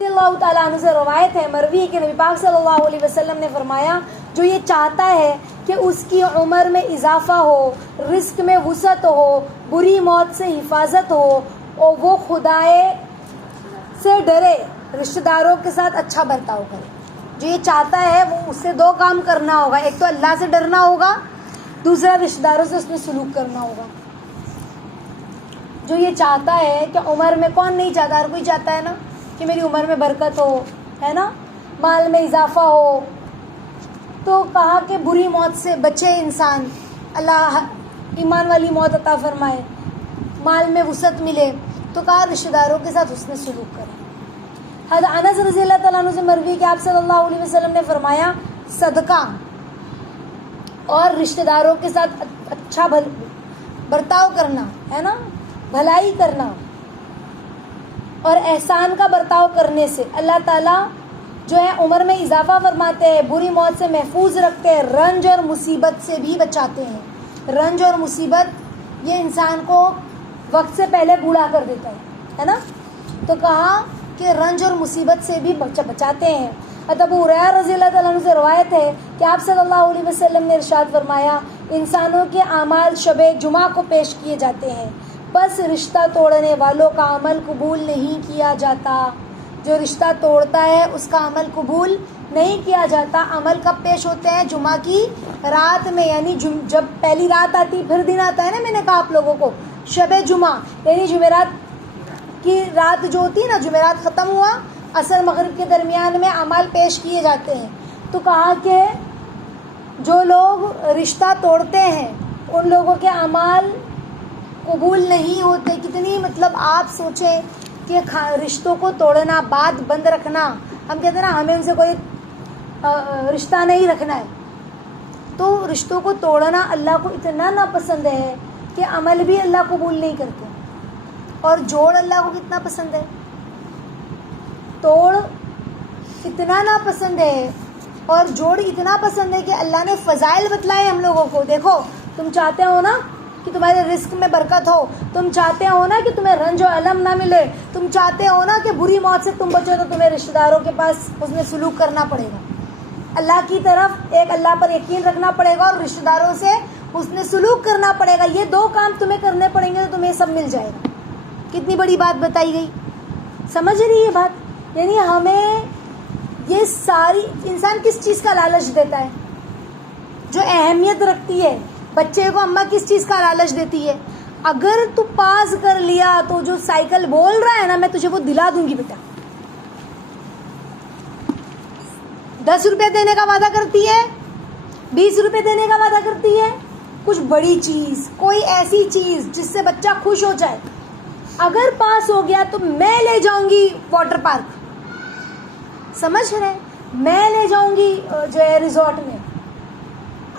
اللہ تعالیٰ عنہ سے روایت ہے مروی کہ نبی پاک صلی اللہ علیہ وسلم نے فرمایا جو یہ چاہتا ہے کہ اس کی عمر میں اضافہ ہو، رزق میں وسعت ہو، بری موت سے حفاظت ہو اور وہ خدائے سے ڈرے، رشتہ داروں کے ساتھ اچھا برتاؤ کرے. جو یہ چاہتا ہے وہ اس سے دو کام کرنا ہوگا، ایک تو اللہ سے ڈرنا ہوگا، دوسرا رشتہ داروں سے اس میں سلوک کرنا ہوگا. جو یہ چاہتا ہے کہ عمر میں، کون نہیں چاہتا، ہر کوئی چاہتا ہے نا کہ میری عمر میں برکت ہو، ہے نا، مال میں اضافہ ہو. تو کہا کہ بری موت سے بچے انسان، اللہ ایمان والی موت عطا فرمائے، مال میں وسعت ملے. تو کہا رشتہ داروں کے ساتھ حسن سلوک کرے. حضرت انس رضی اللہ تعالیٰ عنہ سے مروی کہ آپ صلی اللہ علیہ وسلم نے فرمایا صدقہ اور رشتہ داروں کے ساتھ اچھا برتاؤ کرنا، ہے نا، بھلائی کرنا اور احسان کا برتاؤ کرنے سے اللہ تعالیٰ جو ہے عمر میں اضافہ فرماتے ہیں، بری موت سے محفوظ رکھتے ہیں، رنج اور مصیبت سے بھی بچاتے ہیں. رنج اور مصیبت یہ انسان کو وقت سے پہلے بوڑھا کر دیتا ہے نا. تو کہا کہ رنج اور مصیبت سے بھی بچاتے ہیں. ابو ہریرہ رضی اللہ تعالیٰ عنہ سے روایت ہے کہ آپ صلی اللہ علیہ وسلم نے ارشاد فرمایا انسانوں کے اعمال شب جمعہ کو پیش کیے جاتے ہیں، بس رشتہ توڑنے والوں کا عمل قبول نہیں کیا جاتا. جو رشتہ توڑتا ہے اس کا عمل قبول نہیں کیا جاتا. عمل کب پیش ہوتے ہیں؟ جمعہ کی رات میں، یعنی جب پہلی رات آتی پھر دن آتا ہے نا. میں نے کہا آپ لوگوں کو شب جمعہ یعنی جمعرات کی رات جو ہوتی ہے نا، جمعرات ختم ہوا، عصر مغرب کے درمیان میں اعمال پیش کیے جاتے ہیں. تو کہا کہ جو لوگ رشتہ توڑتے ہیں ان لوگوں کے اعمال قبول نہیں ہوتے. کتنی مطلب آپ سوچیں کہ رشتوں کو توڑنا، بات بند رکھنا، ہم کہتے ہیں نا ہمیں ان سے کوئی رشتہ نہیں رکھنا ہے. تو رشتوں کو توڑنا اللہ کو اتنا ناپسند ہے کہ عمل بھی اللہ قبول نہیں کرتے. اور جوڑ اللہ کو کتنا پسند ہے، توڑ اتنا ناپسند ہے اور جوڑ اتنا پسند ہے کہ اللہ نے فضائل بتلائے ہم لوگوں کو. دیکھو تم چاہتے ہو نا کہ تمہارے رزق میں برکت ہو، تم چاہتے ہو نا کہ تمہیں رنج و الم نہ ملے، تم چاہتے ہو نا کہ بری موت سے تم بچو، تو تمہیں رشتہ داروں کے پاس اس میں سلوک کرنا پڑے گا. اللہ کی طرف ایک اللہ پر یقین رکھنا پڑے گا اور رشتہ داروں سے اس میں سلوک کرنا پڑے گا. یہ دو کام تمہیں کرنے پڑیں گے تو تمہیں سب مل جائے گا. کتنی بڑی بات بتائی گئی، سمجھ رہی ہے بات؟ یعنی ہمیں یہ ساری، انسان کس چیز کا لالچ دیتا ہے؟ جو اہمیت رکھتی ہے. بچے کو اماں کس چیز کا لالچ دیتی ہے؟ اگر تو پاس کر لیا تو جو سائیکل بول رہا ہے نا میں تجھے وہ دلا دوں گی بیٹا. 10 روپے دینے کا وعدہ کرتی ہے، 20 روپے دینے کا وعدہ کرتی ہے، کچھ بڑی چیز، کوئی ایسی چیز جس سے بچہ خوش ہو جائے. اگر پاس ہو گیا تو میں لے جاؤں گی واٹر پارک، سمجھ رہے، میں لے جاؤں گی جو ہے ریزورٹ میں.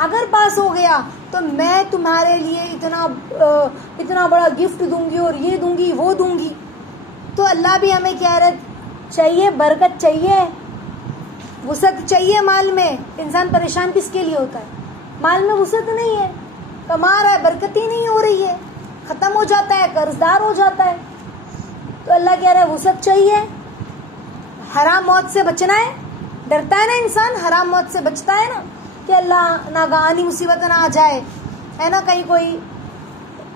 اگر پاس ہو گیا تو میں تمہارے لیے اتنا بڑا گفٹ دوں گی اور یہ دوں گی وہ دوں گی. تو اللہ بھی ہمیں کہہ رہے چاہیے برکت، چاہیے وسعت، چاہیے مال میں. انسان پریشان کس کے لیے ہوتا ہے؟ مال میں وسعت نہیں ہے، کما رہا ہے، برکت ہی نہیں ہو رہی ہے، ختم ہو جاتا ہے، قرض دار ہو جاتا ہے. تو اللہ کہہ رہا ہے وسعت چاہیے. حرام موت سے بچنا ہے، ڈرتا ہے نا انسان، حرام موت سے بچتا ہے نا کہ اللہ ناگہانی مصیبت نہ آ جائے، ہے نا، کہیں کوئی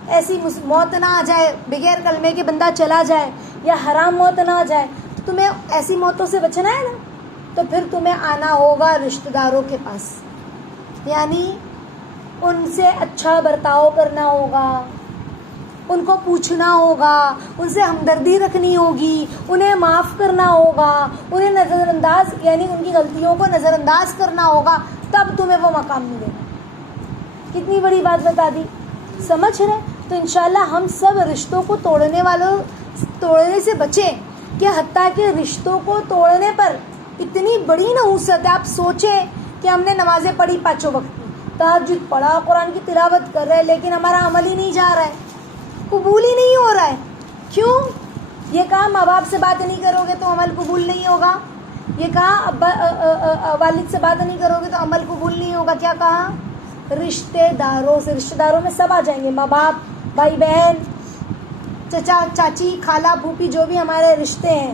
ایسی موت نہ آ جائے، بغیر کلمے کے بندہ چلا جائے یا حرام موت نہ آ جائے. تو تمہیں ایسی موتوں سے بچنا ہے نا، تو پھر تمہیں آنا ہوگا رشتہ داروں کے پاس، یعنی ان سے اچھا برتاؤ کرنا ہوگا، ان کو پوچھنا ہوگا، ان سے ہمدردی رکھنی ہوگی، انہیں معاف کرنا ہوگا، انہیں نظر انداز یعنی ان کی غلطیوں کو نظر انداز کرنا ہوگا، تب تمہیں وہ مقام ملے گا. کتنی بڑی بات بتا دی، سمجھ رہے؟ تو انشاءاللہ ہم سب رشتوں کو توڑنے سے بچیں کہ حتیٰ کہ رشتوں کو توڑنے پر اتنی بڑی نحوست ہے. آپ سوچیں کہ ہم نے نمازیں پڑھی 5 وقت کی، تہجد پڑھا، قرآن کی تلاوت کر رہے، لیکن ہمارا عمل ہی نہیں جا رہا ہے، قبول ہی نہیں ہو رہا ہے. کیوں؟ یہ کہا ماں باپ سے بات نہیں کرو گے تو عمل قبول نہیں ہوگا، یہ کہا والد سے بات نہیں کرو گے تو عمل قبول نہیں ہوگا. کیا کہا؟ رشتہ داروں سے. رشتہ داروں میں سب آ جائیں گے، ماں باپ، بھائی بہن، چچا چاچی، خالہ پھوپھی، جو بھی ہمارے رشتے ہیں،